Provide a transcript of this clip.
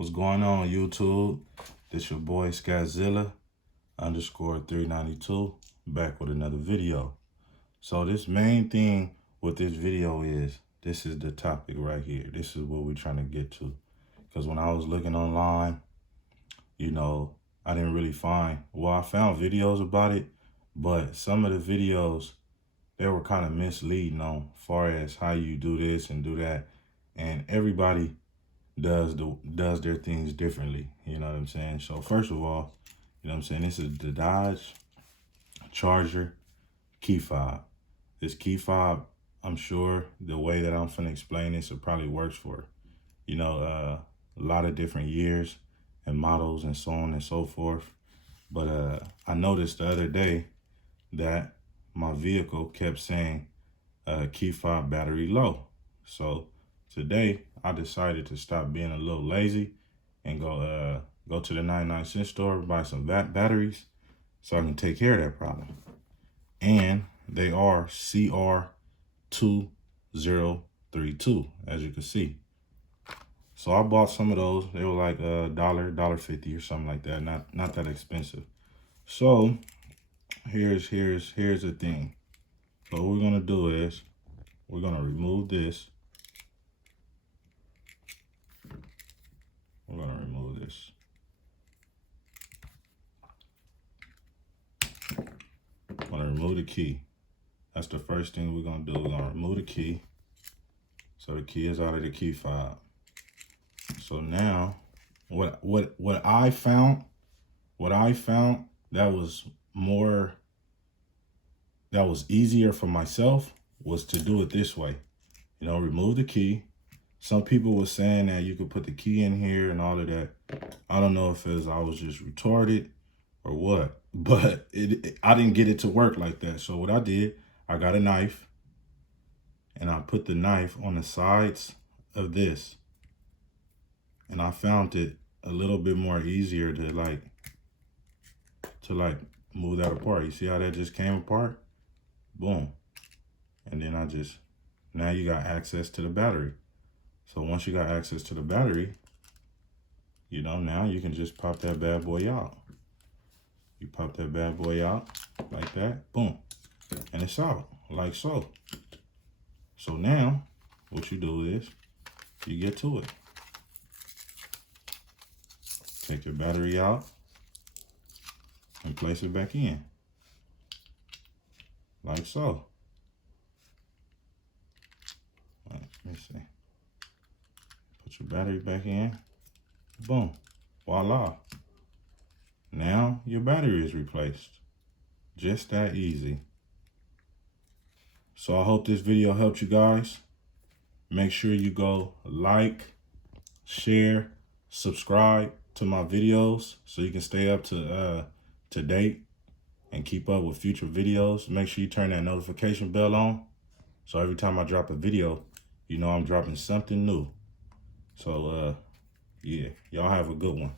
What's going on, YouTube? This your boy Scatzilla _392 back with another video. So this main thing with this video is, this is the topic right here. This is what we're trying to get to. Because when I was looking online, you know, I didn't really find, well, I found videos about it, but some of the videos, they were kind of misleading on far as how you do this and do that. And everybody does their things differently. You know what I'm saying? So first of all, you know what I'm saying, this is the Dodge Charger Keyfob. This Keyfob, I'm sure the way that I'm finna explain this, it probably works for, you know, a lot of different years and models and so on and so forth. But I noticed the other day that my vehicle kept saying Keyfob battery low. So today I decided to stop being a little lazy and go to the 99-cent store, buy some batteries so I can take care of that problem. And they are CR2032, as you can see. So I bought some of those. They were like $1.50 or something like that. Not that expensive. So here's the thing. So what we're gonna do is we're gonna remove this. We're gonna remove this. I'm gonna remove the key. That's the first thing we're gonna do. We're gonna remove the key. So the key is out of the key fob. So now what I found that was easier for myself was to do it this way. You know, remove the key. Some people were saying that you could put the key in here and all of that. I don't know if it's I was just retarded or what, but I didn't get it to work like that. So what I did, I got a knife and I put the knife on the sides of this. And I found it a little bit more easier to like move that apart. You see how that just came apart? Boom. And then now you got access to the battery. So once you got access to the battery, you know, now you can just pop that bad boy out. You pop that bad boy out like that, boom. And it's out, like so. So now, what you do is, you get to it. Take your battery out and place it back in, like so. Let me see. Put your battery back in, boom, voila. Now your battery is replaced. Just that easy. So I hope this video helped you guys. Make sure you go like, share, subscribe to my videos so you can stay up to date and keep up with future videos. Make sure you turn that notification bell on so every time I drop a video, you know I'm dropping something new. So yeah, y'all have a good one.